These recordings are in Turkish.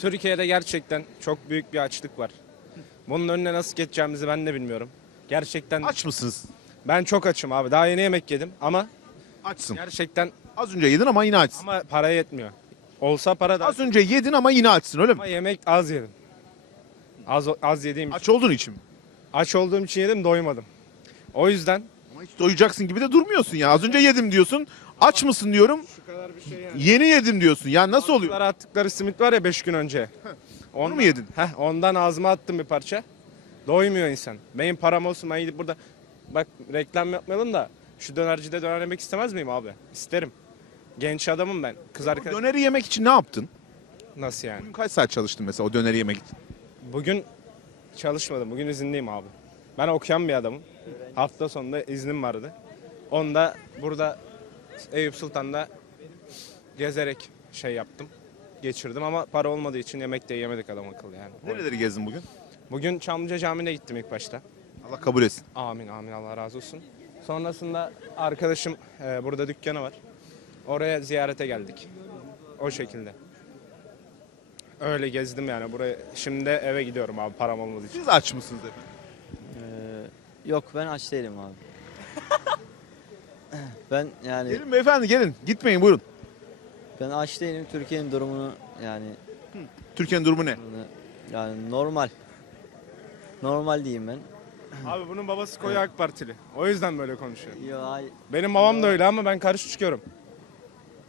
Türkiye'de gerçekten çok büyük bir açlık var. Bunun önüne nasıl geçeceğimizi ben de bilmiyorum. Gerçekten Aç mısınız? ben çok açım abi. Daha yeni yemek yedim ama Açsın. gerçekten Az önce yedin ama yine açsın. ama para yetmiyor. Olsa para da Az önce yedin ama yine açsın öyle mi? ama yemek az yedim. Az az yediğim. Aç olduğun için mi? Aç olduğum için yedim doymadım. O yüzden Ama hiç doyacaksın gibi de durmuyorsun ya. Az önce yedim diyorsun. Aç mısın diyorum. Bir şey yani. Yeni yedim diyorsun. Ya nasıl oluyor? Attıkları attıkları simit var ya 5 gün önce. Onu mu yedin? Heh, ondan ağzıma attım bir parça. Doymuyor insan. Benim param olsun ben gidip burada bak reklam yapmayalım da şu dönercide döner yemek istemez miyim abi? İsterim. Genç adamım ben. Kız arkadaş döneri yemek için ne yaptın? nasıl yani? Bugün kaç saat çalıştın mesela o döneri yemek için? Bugün çalışmadım. Bugün izinliyim abi. Ben okuyan bir adamım. Hafta sonunda iznim vardı. Onda burada Eyüp Sultan'da gezerek şey yaptım. Geçirdim ama para olmadığı için yemek de yemedik adam akıllı yani. Nereleri gezdin bugün? Bugün Çamlıca Camii'ne gittim ilk başta. Allah kabul etsin. Amin amin Allah razı olsun. Sonrasında arkadaşım e, burada dükkanı var. Oraya ziyarete geldik. O şekilde. Öyle gezdim yani buraya. Şimdi de eve gidiyorum abi param olmadığı için. Siz aç mısınız efendim? Ee, yok ben aç değilim abi. ben yani Gelin beyefendi gelin. Gitmeyin buyurun. Ben aç değilim. Türkiye'nin durumunu yani Türkiye'nin durumu ne? yani normal. Normal diyeyim ben. Abi bunun babası koyu AK Partili. O yüzden böyle konuşuyor. Yo, ay, Benim babam da öyle ama ben karşı çıkıyorum.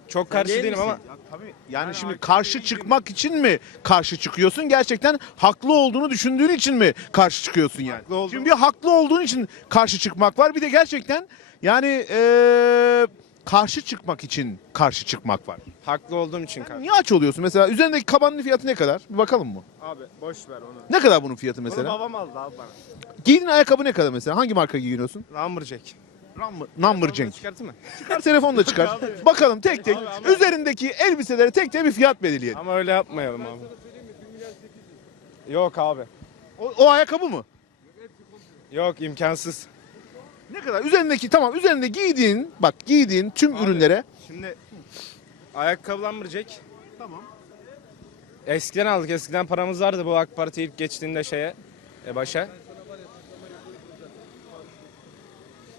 Çok karşı değil değilim misin? ama Ya tabii yani şimdi karşı çıkmak için mi karşı çıkıyorsun? Gerçekten haklı olduğunu düşündüğün için mi karşı çıkıyorsun yani? Haklı olduğum- Şimdi bir haklı olduğun için karşı çıkmak var. Bir de gerçekten yani eee, karşı çıkmak için karşı çıkmak var. haklı olduğum için karşı. Niye aç oluyorsun? Mesela üzerindeki kabanın fiyatı ne kadar? Bir bakalım mı? Abi boş ver onu. Ne kadar bunun fiyatı Bunu mesela? babam aldı abi bana. Giydiğin ayakkabı ne kadar mesela? Hangi marka giyiyorsun? Lumberjack. Number Cenk. Çıkartayım mı? Çıkar telefonu da çıkar. Bakalım tek tek. Üzerindeki elbiselere tek tek bir fiyat belirleyelim. Ama öyle yapmayalım abi. Yok abi. O, o ayakkabı mı? Yok imkansız. Ne kadar? Üzerindeki tamam üzerinde giydiğin bak giydiğin tüm Abi. ürünlere Şimdi ayakkabı Lumberjack. Tamam. Eskiden aldık. Eskiden paramız vardı bu AK Parti ilk geçtiğinde şeye e, başa.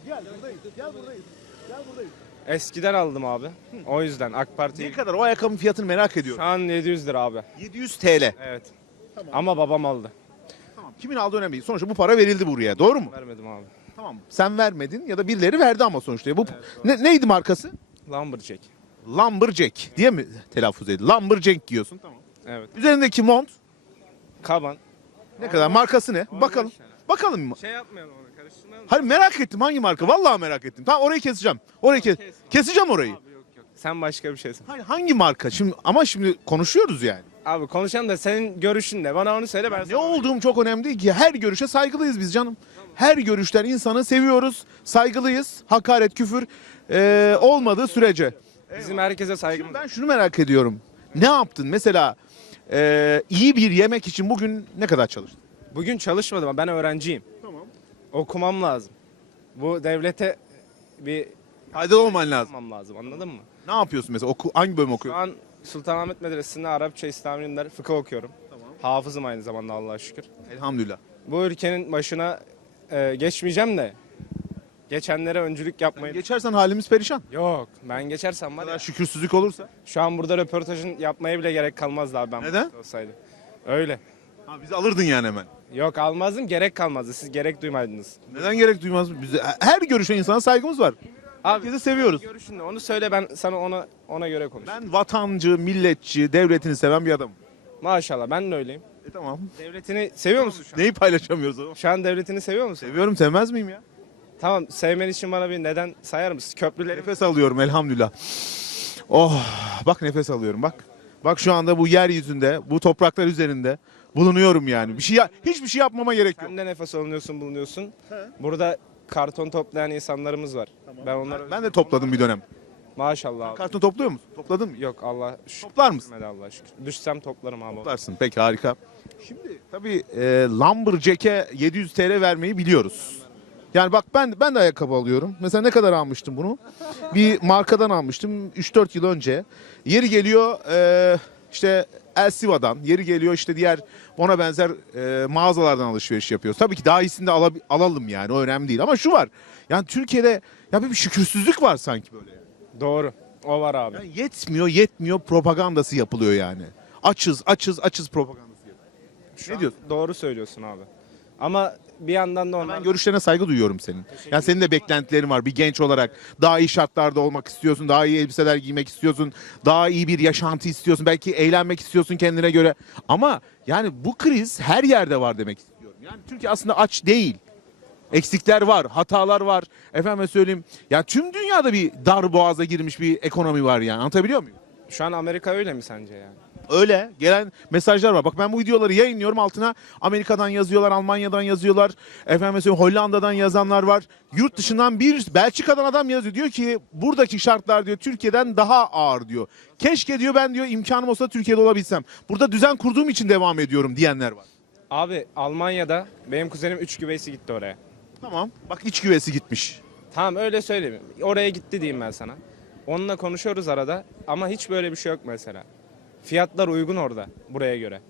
Gel buradayız. Gel buradayız. Gel buradayız. Eskiden aldım abi. O yüzden AK Parti Ne kadar o ayakkabının fiyatını merak şu ediyorum. an 700 lira abi. 700 TL. Evet. Ama babam aldı. Tamam. Kimin aldığı önemli değil. Sonuçta bu para verildi buraya. Doğru mu? Vermedim abi. Tamam. Sen vermedin ya da birileri verdi ama sonuçta. Bu ne, neydi markası? Lumberjack. Lumberjack diye mi telaffuz edildi? Lumberjack giyiyorsun. Tamam. Evet. Üzerindeki mont Kaban. ne kadar? Markası ne? Bakalım. tane. Bakalım mı? Şey yapmayalım onu karıştırmayalım. Hayır merak ettim hangi marka? Vallahi merak ettim. Tamam orayı keseceğim. Orayı kes. Kes. Keseceğim orayı. Abi yok yok. Sen başka bir şeysin. Hayır hangi marka? Şimdi ama şimdi konuşuyoruz yani. Abi konuşalım da senin görüşün ne? Bana onu söyle ben Ne sana- olduğum çok önemli değil ki. Her görüşe saygılıyız biz canım. Her görüşten insanı seviyoruz, saygılıyız. Hakaret, küfür eee, olmadığı sürece. Bizim herkese saygımız. Ben şunu merak ediyorum. Ne yaptın? Mesela eee, iyi bir yemek için bugün ne kadar çalıştın? Bugün çalışmadım ama ben öğrenciyim. Tamam. Okumam lazım. Bu devlete bir Faydalı olman lazım. yapmam lazım anladın mı? Ne yapıyorsun mesela? Oku, hangi bölüm Şu okuyorsun? an Sultanahmet Medresesi'nde Arapça, İslami ilimler, fıkıh okuyorum. Hafızım aynı zamanda Allah'a şükür. Elhamdülillah. Bu ülkenin başına e, geçmeyeceğim de geçenlere öncülük yapmayı... Geçersen halimiz perişan. Yok ben geçersem var ya, şükürsüzlük olursa. şu an burada röportajın yapmaya bile gerek kalmazdı abi ben Neden? burada olsaydım. Öyle. Ha, bizi alırdın yani hemen. Yok almazdım gerek kalmazdı. Siz gerek duymaydınız. Neden gerek duymaz? Bize, her görüşe insana saygımız var. Abi Herkesi seviyoruz. görüşün ne? Onu söyle ben sana ona ona göre konuş. Ben vatancı, milletçi, devletini seven bir adamım. Maşallah ben de öyleyim. Tamam. Devletini seviyor musun şu an? Neyi paylaşamıyoruz o zaman? Şu an devletini seviyor musun? Seviyorum, sevmez miyim ya? Tamam sevmen için bana bir neden sayar mısın? Köprüleri Nefes alıyorum elhamdülillah. Oh, bak nefes alıyorum bak. Bak şu anda bu yeryüzünde, bu topraklar üzerinde bulunuyorum yani. Bir şey ya- hiçbir şey yapmama gerek yok. Sen de nefes alınıyorsun bulunuyorsun. Burada karton toplayan insanlarımız var. Ben onları Ben de topladım bir dönem. maşallah abi. Karton topluyor musun? Topladın mı? Yok Allah şükür. Toplar mısın? Allah şükür. Düşsem toplarım abi. Toplarsın. Peki harika. Şimdi tabii e, Lumberjack'e 700 TL vermeyi biliyoruz. Yani bak ben ben de ayakkabı alıyorum. Mesela ne kadar almıştım bunu? Bir markadan almıştım 3-4 yıl önce. Yeri geliyor e, işte Elsiva'dan, yeri geliyor işte diğer ona benzer e, mağazalardan alışveriş yapıyoruz. Tabii ki daha iyisini de ala- alalım yani o önemli değil. Ama şu var yani Türkiye'de ya bir şükürsüzlük var sanki böyle. Doğru. O var abi. Yani yetmiyor yetmiyor propagandası yapılıyor yani. Açız açız açız yapılıyor. Şu ne an diyorsun? Doğru söylüyorsun abi. Ama bir yandan da onlar... Ben görüşlerine saygı duyuyorum senin. Yani senin de beklentilerin var bir genç olarak. Daha iyi şartlarda olmak istiyorsun, daha iyi elbiseler giymek istiyorsun, daha iyi bir yaşantı istiyorsun, belki eğlenmek istiyorsun kendine göre. Ama yani bu kriz her yerde var demek istiyorum. Yani Türkiye aslında aç değil. Eksikler var, hatalar var. Efendime söyleyeyim. Ya tüm dünyada bir dar boğaza girmiş bir ekonomi var yani. Anlatabiliyor muyum? Şu an Amerika öyle mi sence yani? Öyle gelen mesajlar var. Bak ben bu videoları yayınlıyorum altına Amerika'dan yazıyorlar, Almanya'dan yazıyorlar. Efendim mesela Hollanda'dan yazanlar var. Yurt dışından bir Belçika'dan adam yazıyor. Diyor ki buradaki şartlar diyor Türkiye'den daha ağır diyor. Keşke diyor ben diyor imkanım olsa Türkiye'de olabilsem. Burada düzen kurduğum için devam ediyorum diyenler var. Abi Almanya'da benim kuzenim 3 güveysi gitti oraya. Tamam. Bak iç güvesi gitmiş. Tamam öyle söyleyeyim. Oraya gitti diyeyim ben sana. Onunla konuşuyoruz arada ama hiç böyle bir şey yok mesela. Fiyatlar uygun orada buraya göre.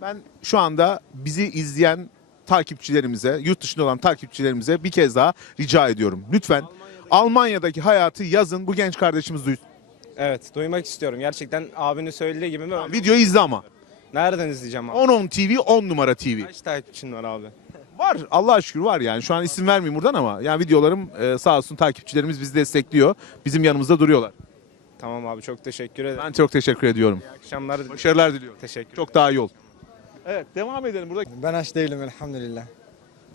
Ben şu anda bizi izleyen takipçilerimize, yurt dışında olan takipçilerimize bir kez daha rica ediyorum. Lütfen Almanya'daki hayatı yazın bu genç kardeşimiz duysun. Evet duymak istiyorum. Gerçekten abinin söylediği gibi mi? Videoyu izle ama. Nereden izleyeceğim abi? 10-10 TV 10 numara TV. Kaç takipçin var abi? Var Allah'a şükür var yani. Şu an isim vermeyeyim buradan ama yani videolarım e, sağ olsun takipçilerimiz bizi destekliyor. Bizim yanımızda duruyorlar. Tamam abi çok teşekkür ederim. Ben çok teşekkür ediyorum. İyi akşamlar. Başarılar diliyorum. Teşekkür Çok daha iyi ol. Evet devam edelim. Burada Ben aç değilim elhamdülillah.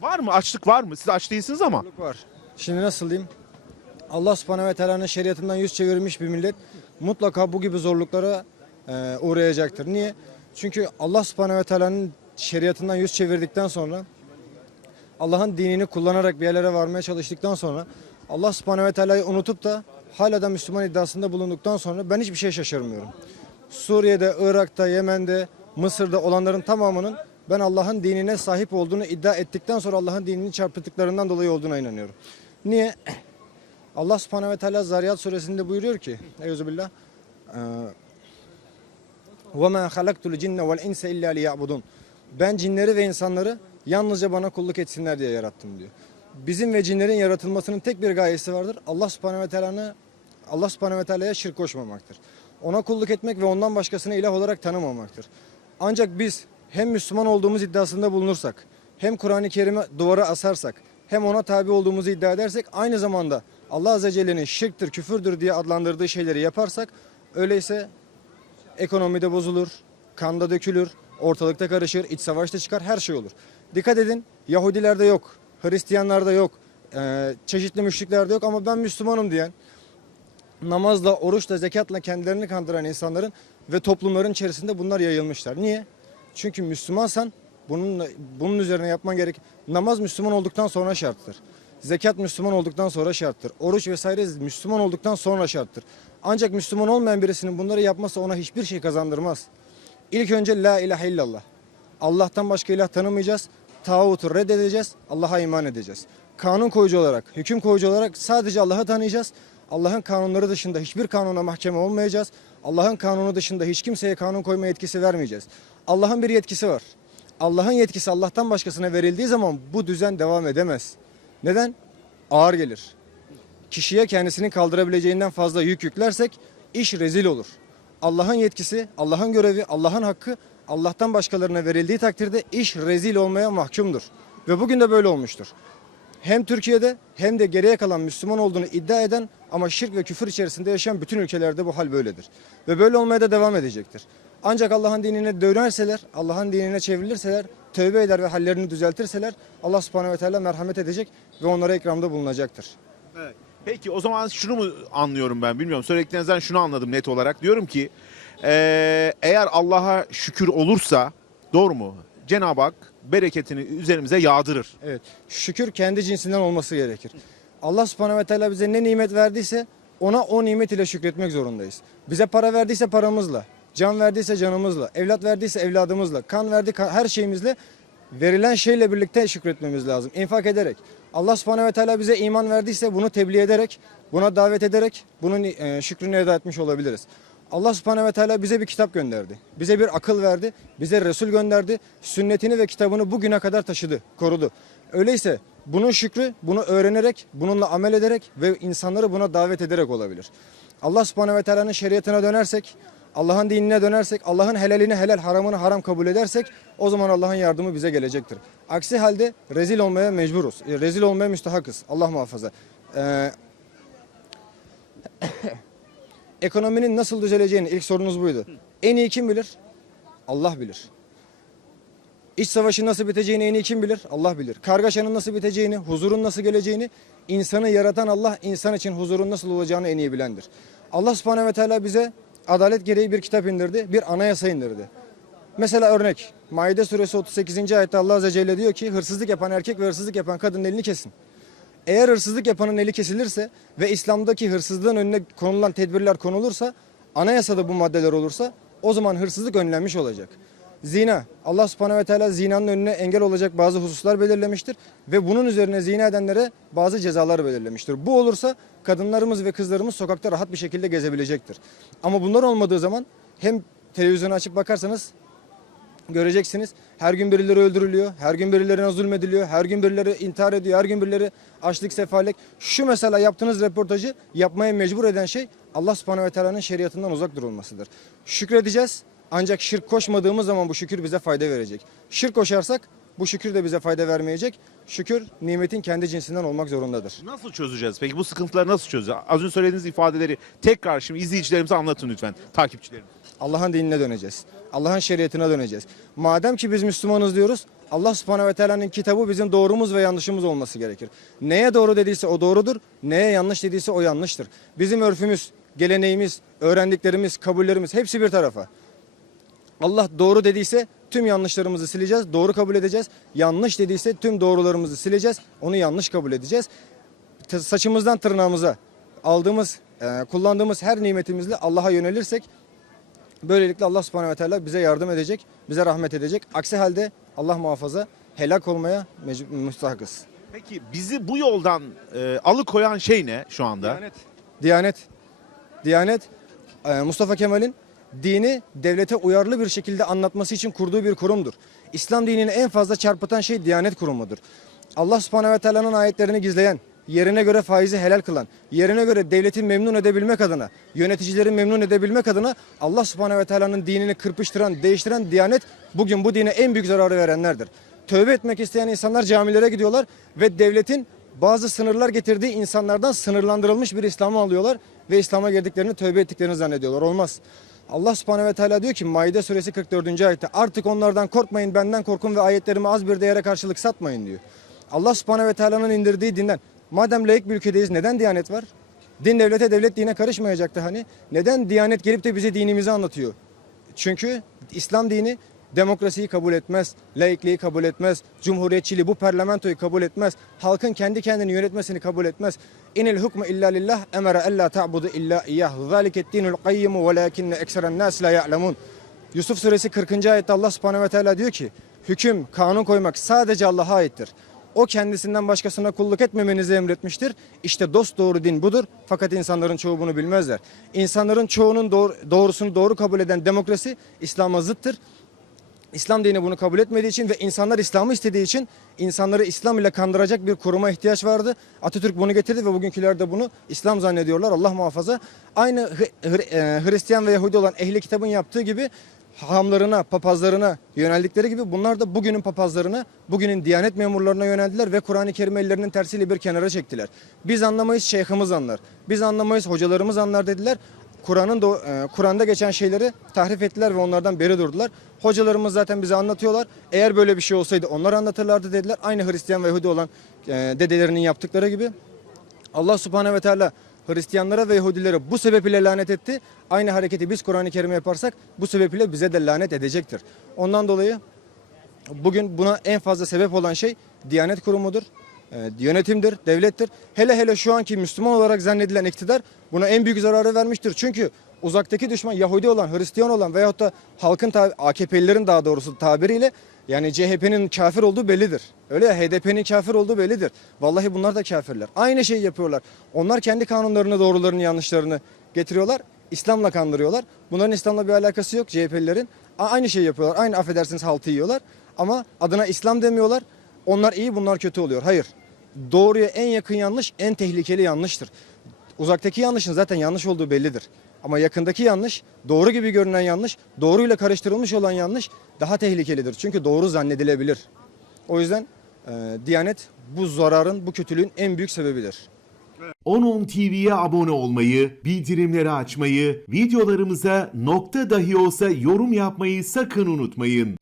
var mı açlık var mı? Siz aç değilsiniz ama. Yokluk var. Şimdi nasıl diyeyim? Allah subhanehu ve teala'nın şeriatından yüz çevirmiş bir millet mutlaka bu gibi zorluklara e, uğrayacaktır. Niye? Çünkü Allah subhanehu ve teala'nın şeriatından yüz çevirdikten sonra Allah'ın dinini kullanarak bir yerlere varmaya çalıştıktan sonra Allah subhanehu ve teala'yı unutup da hala da Müslüman iddiasında bulunduktan sonra ben hiçbir şey şaşırmıyorum. Suriye'de, Irak'ta, Yemen'de, Mısır'da olanların tamamının ben Allah'ın dinine sahip olduğunu iddia ettikten sonra Allah'ın dinini çarpıttıklarından dolayı olduğuna inanıyorum. Niye? Allah subhanehu ve teala Zariyat suresinde buyuruyor ki Eyüzübillah وَمَا خَلَقْتُ الْجِنَّ وَالْاِنْسَ اِلَّا لِيَعْبُدُونَ Ben cinleri ve insanları yalnızca bana kulluk etsinler diye yarattım diyor. Bizim ve cinlerin yaratılmasının tek bir gayesi vardır. Allah subhanehu ve teala'nı Allah subhanehu ve teala'ya şirk koşmamaktır. Ona kulluk etmek ve ondan başkasını ilah olarak tanımamaktır. Ancak biz hem Müslüman olduğumuz iddiasında bulunursak, hem Kur'an-ı Kerim'e duvara asarsak, hem ona tabi olduğumuzu iddia edersek aynı zamanda Allah Azze Celle'nin şirktir, küfürdür diye adlandırdığı şeyleri yaparsak öyleyse ekonomide bozulur, kanda dökülür, ortalıkta karışır, iç savaşta çıkar, her şey olur. Dikkat edin Yahudilerde yok, Hristiyanlarda yok, eee, çeşitli müşriklerde yok ama ben Müslümanım diyen, namazla, oruçla, zekatla kendilerini kandıran insanların ve toplumların içerisinde bunlar yayılmışlar. Niye? Çünkü Müslümansan bunun bunun üzerine yapman gerek. Namaz Müslüman olduktan sonra şarttır. Zekat Müslüman olduktan sonra şarttır. Oruç vesaire Müslüman olduktan sonra şarttır. Ancak Müslüman olmayan birisinin bunları yapması ona hiçbir şey kazandırmaz. İlk önce la ilahe illallah. Allah'tan başka ilah tanımayacağız. Tağutu reddedeceğiz. Allah'a iman edeceğiz. Kanun koyucu olarak, hüküm koyucu olarak sadece Allah'ı tanıyacağız. Allah'ın kanunları dışında hiçbir kanuna mahkeme olmayacağız. Allah'ın kanunu dışında hiç kimseye kanun koyma yetkisi vermeyeceğiz. Allah'ın bir yetkisi var. Allah'ın yetkisi Allah'tan başkasına verildiği zaman bu düzen devam edemez. Neden? Ağır gelir. Kişiye kendisini kaldırabileceğinden fazla yük yüklersek iş rezil olur. Allah'ın yetkisi, Allah'ın görevi, Allah'ın hakkı Allah'tan başkalarına verildiği takdirde iş rezil olmaya mahkumdur. Ve bugün de böyle olmuştur. Hem Türkiye'de hem de geriye kalan Müslüman olduğunu iddia eden ama şirk ve küfür içerisinde yaşayan bütün ülkelerde bu hal böyledir. Ve böyle olmaya da devam edecektir. Ancak Allah'ın dinine dönerseler, Allah'ın dinine çevrilirseler, tövbe eder ve hallerini düzeltirseler Allah subhanehu ve teala merhamet edecek ve onlara ikramda bulunacaktır. Peki o zaman şunu mu anlıyorum ben bilmiyorum. Söylediklerinizden şunu anladım net olarak. Diyorum ki eee, eğer Allah'a şükür olursa doğru mu? Cenab-ı Hak bereketini üzerimize yağdırır. Evet. Şükür kendi cinsinden olması gerekir. Allah subhanehu ve teala bize ne nimet verdiyse ona o nimet ile şükretmek zorundayız. Bize para verdiyse paramızla, can verdiyse canımızla, evlat verdiyse evladımızla, kan verdi her şeyimizle verilen şeyle birlikte şükretmemiz lazım. İnfak ederek. Allah subhanehu ve teala bize iman verdiyse bunu tebliğ ederek, buna davet ederek bunun e, şükrünü eda etmiş olabiliriz. Allah subhanehu ve teala bize bir kitap gönderdi. Bize bir akıl verdi. Bize Resul gönderdi. Sünnetini ve kitabını bugüne kadar taşıdı, korudu. Öyleyse bunun şükrü bunu öğrenerek, bununla amel ederek ve insanları buna davet ederek olabilir. Allah subhanehu ve teala'nın şeriatına dönersek, Allah'ın dinine dönersek, Allah'ın helalini helal, haramını haram kabul edersek o zaman Allah'ın yardımı bize gelecektir. Aksi halde rezil olmaya mecburuz. E, Rezil olmaya müstahakız. Allah muhafaza. Ee, ekonominin nasıl düzeleceğini ilk sorunuz buydu. En iyi kim bilir? Allah bilir. İç savaşın nasıl biteceğini en iyi kim bilir? Allah bilir. Kargaşanın nasıl biteceğini, huzurun nasıl geleceğini, insanı yaratan Allah, insan için huzurun nasıl olacağını en iyi bilendir. Allah subhanehu ve teala bize adalet gereği bir kitap indirdi, bir anayasa indirdi. Mesela örnek, Maide suresi 38. ayette Allah azze celle diyor ki hırsızlık yapan erkek ve hırsızlık yapan kadının elini kesin. Eğer hırsızlık yapanın eli kesilirse ve İslam'daki hırsızlığın önüne konulan tedbirler konulursa, anayasada bu maddeler olursa o zaman hırsızlık önlenmiş olacak. Zina, Allah subhanehu ve teala zinanın önüne engel olacak bazı hususlar belirlemiştir ve bunun üzerine zina edenlere bazı cezalar belirlemiştir. Bu olursa kadınlarımız ve kızlarımız sokakta rahat bir şekilde gezebilecektir. Ama bunlar olmadığı zaman hem televizyonu açıp bakarsanız göreceksiniz. Her gün birileri öldürülüyor, her gün birilerine zulmediliyor, her gün birileri intihar ediyor, her gün birileri açlık, sefalet. Şu mesela yaptığınız röportajı yapmaya mecbur eden şey Allah subhanehu ve teala'nın şeriatından uzak durulmasıdır. Şükredeceğiz ancak şirk koşmadığımız zaman bu şükür bize fayda verecek. Şirk koşarsak bu şükür de bize fayda vermeyecek. Şükür nimetin kendi cinsinden olmak zorundadır. Nasıl çözeceğiz? Peki bu sıkıntıları nasıl çözeceğiz? Az önce söylediğiniz ifadeleri tekrar şimdi izleyicilerimize anlatın lütfen. Takipçilerimize. Allah'ın dinine döneceğiz. Allah'ın şeriatına döneceğiz. Madem ki biz Müslümanız diyoruz, Allah subhanehu ve teala'nın kitabı bizim doğrumuz ve yanlışımız olması gerekir. Neye doğru dediyse o doğrudur, neye yanlış dediyse o yanlıştır. Bizim örfümüz, geleneğimiz, öğrendiklerimiz, kabullerimiz hepsi bir tarafa. Allah doğru dediyse tüm yanlışlarımızı sileceğiz, doğru kabul edeceğiz. Yanlış dediyse tüm doğrularımızı sileceğiz, onu yanlış kabul edeceğiz. Saçımızdan tırnağımıza aldığımız, e, kullandığımız her nimetimizle Allah'a yönelirsek böylelikle Allah subhanehu ve teala bize yardım edecek, bize rahmet edecek. Aksi halde Allah muhafaza helak olmaya mecbur, müstahakız. Peki bizi bu yoldan e, alıkoyan şey ne şu anda? Diyanet. Diyanet e, Mustafa Kemal'in dini devlete uyarlı bir şekilde anlatması için kurduğu bir kurumdur. İslam dinini en fazla çarpıtan şey Diyanet kurumudur. Allah subhanehu ve teala'nın ayetlerini gizleyen, yerine göre faizi helal kılan, yerine göre devleti memnun edebilmek adına, yöneticileri memnun edebilmek adına Allah subhanehu ve teala'nın dinini kırpıştıran, değiştiren Diyanet bugün bu dine en büyük zararı verenlerdir. Tövbe etmek isteyen insanlar camilere gidiyorlar ve devletin bazı sınırlar getirdiği insanlardan sınırlandırılmış bir İslam'ı alıyorlar ve İslam'a girdiklerini tövbe ettiklerini zannediyorlar. Olmaz. Allah subhanehu ve teala diyor ki Maide suresi 44. ayette artık onlardan korkmayın benden korkun ve ayetlerimi az bir değere karşılık satmayın diyor. Allah subhanehu ve teala'nın indirdiği dinden madem layık bir ülkedeyiz neden diyanet var? Din devlete devlet dine karışmayacaktı hani. Neden diyanet gelip de bize dinimizi anlatıyor? Çünkü İslam dini demokrasiyi kabul etmez, laikliği kabul etmez, cumhuriyetçiliği bu parlamentoyu kabul etmez, halkın kendi kendini yönetmesini kabul etmez. İnil hukmu illa lillah emere ella ta'budu illa iyyah. Zaliket dinul qayyimu velakinne ekseren nas la ya'lemun. Yusuf suresi 40. ayette Allah subhanehu ve teala diyor ki hüküm, kanun koymak sadece Allah'a aittir. O kendisinden başkasına kulluk etmemenizi emretmiştir. İşte dost doğru din budur. Fakat insanların çoğu bunu bilmezler. İnsanların çoğunun doğru, doğrusunu doğru kabul eden demokrasi İslam'a zıttır. İslam dini bunu kabul etmediği için ve insanlar İslam'ı istediği için insanları İslam ile kandıracak bir kuruma ihtiyaç vardı. Atatürk bunu getirdi ve bugünküler de bunu İslam zannediyorlar. Allah muhafaza. Aynı e, Hristiyan ve Yahudi olan ehli kitabın yaptığı gibi hamlarına, papazlarına yöneldikleri gibi bunlar da bugünün papazlarına, bugünün diyanet memurlarına yöneldiler ve Kur'an-ı Kerim ellerinin tersiyle bir kenara çektiler. Biz anlamayız, şeyhimiz anlar. Biz anlamayız, hocalarımız anlar dediler. Kur'an'ın da- e, Kur'an'da geçen şeyleri tahrif ettiler ve onlardan beri durdular. Hocalarımız zaten bize anlatıyorlar. Eğer böyle bir şey olsaydı onlar anlatırlardı dediler. Aynı Hristiyan ve Yahudi olan e, dedelerinin yaptıkları gibi. Allah subhanehu ve teala Hristiyanlara ve Yahudilere bu sebeple lanet etti. Aynı hareketi biz Kur'an-ı Kerim'e yaparsak bu sebeple bize de lanet edecektir. Ondan dolayı bugün buna en fazla sebep olan şey Diyanet Kurumu'dur. E, yönetimdir, devlettir. Hele hele şu anki Müslüman olarak zannedilen iktidar buna en büyük zararı vermiştir. Çünkü uzaktaki düşman Yahudi olan, Hristiyan olan veyahut da halkın AKP'lilerin daha doğrusu tabiriyle yani CHP'nin kafir olduğu bellidir. Öyle ya HDP'nin kafir olduğu bellidir. Vallahi bunlar da kafirler. Aynı şeyi yapıyorlar. Onlar kendi kanunlarını, doğrularını, yanlışlarını getiriyorlar. İslam'la kandırıyorlar. Bunların İslam'la bir alakası yok CHP'lilerin. Aynı şeyi yapıyorlar. Aynı affedersiniz haltı yiyorlar. Ama adına İslam demiyorlar. Onlar iyi bunlar kötü oluyor. Hayır. Doğruya en yakın yanlış en tehlikeli yanlıştır. Uzaktaki yanlışın zaten yanlış olduğu bellidir. Ama yakındaki yanlış, doğru gibi görünen yanlış, doğruyla karıştırılmış olan yanlış daha tehlikelidir. Çünkü doğru zannedilebilir. O yüzden e, Diyanet bu zararın, bu kötülüğün en büyük sebebidir. 10.10 TV'ye abone olmayı, bildirimleri açmayı, videolarımıza nokta dahi olsa yorum yapmayı sakın unutmayın.